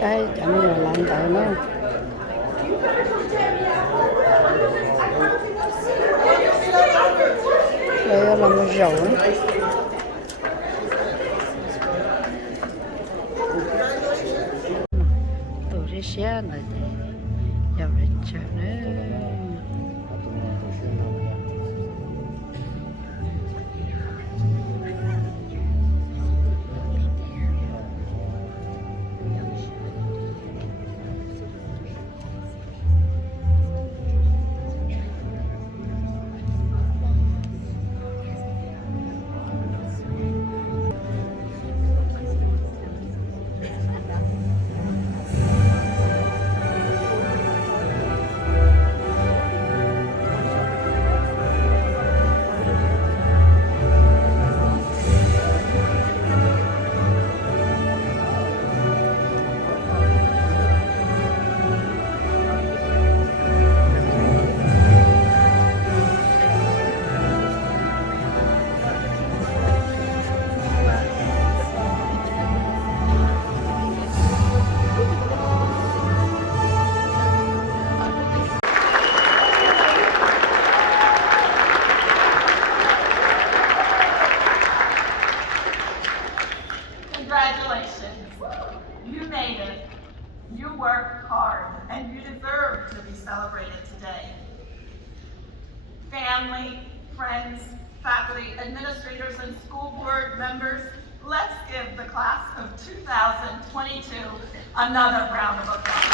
sai chẳng nhiều lắm tới nữa. Đây là một rượu. Tôi sẽ xe này thì giờ phải chờ nữa. Congratulations. You made it. You worked hard, and you deserve to be celebrated today. Family, friends, faculty, administrators, and school board members, let's give the class of 2022 another round of applause.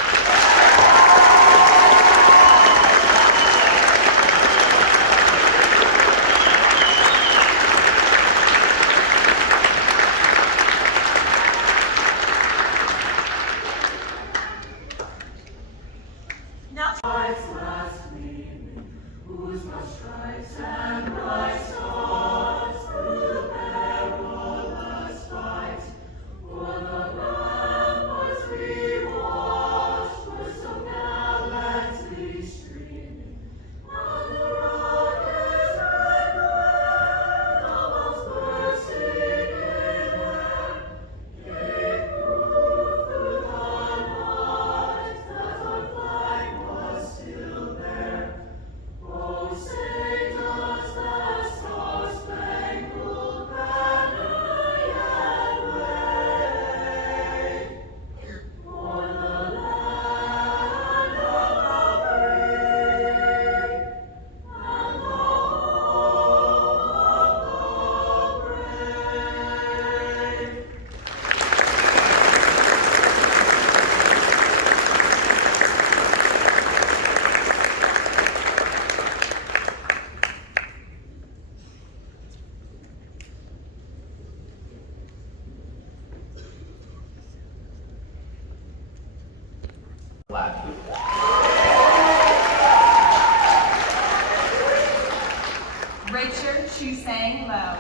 Richard Chusang Low.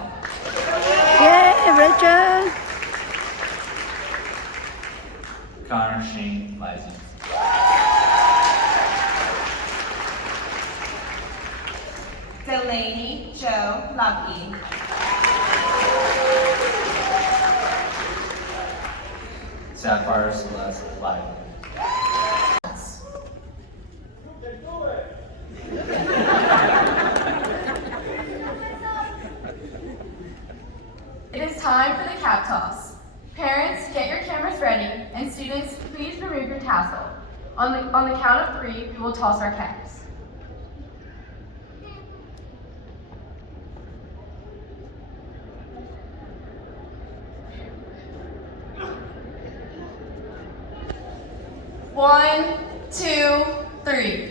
Yeah, Richard. Connor Shane Lizen. Delaney Joe Lucky. Sapphire Celeste Live. It is time for the cap toss. Parents, get your cameras ready, and students, please remove your tassel. On the count of 3, we will toss our caps. 1, 2, 3.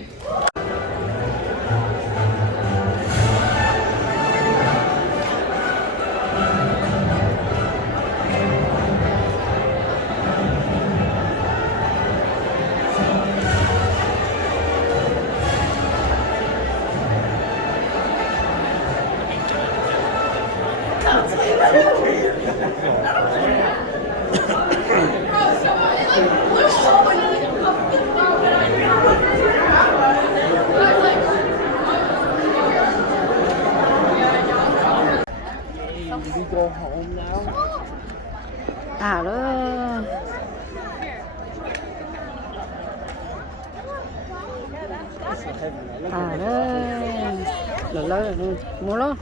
We go home now. À đó. À đây, là mua lo.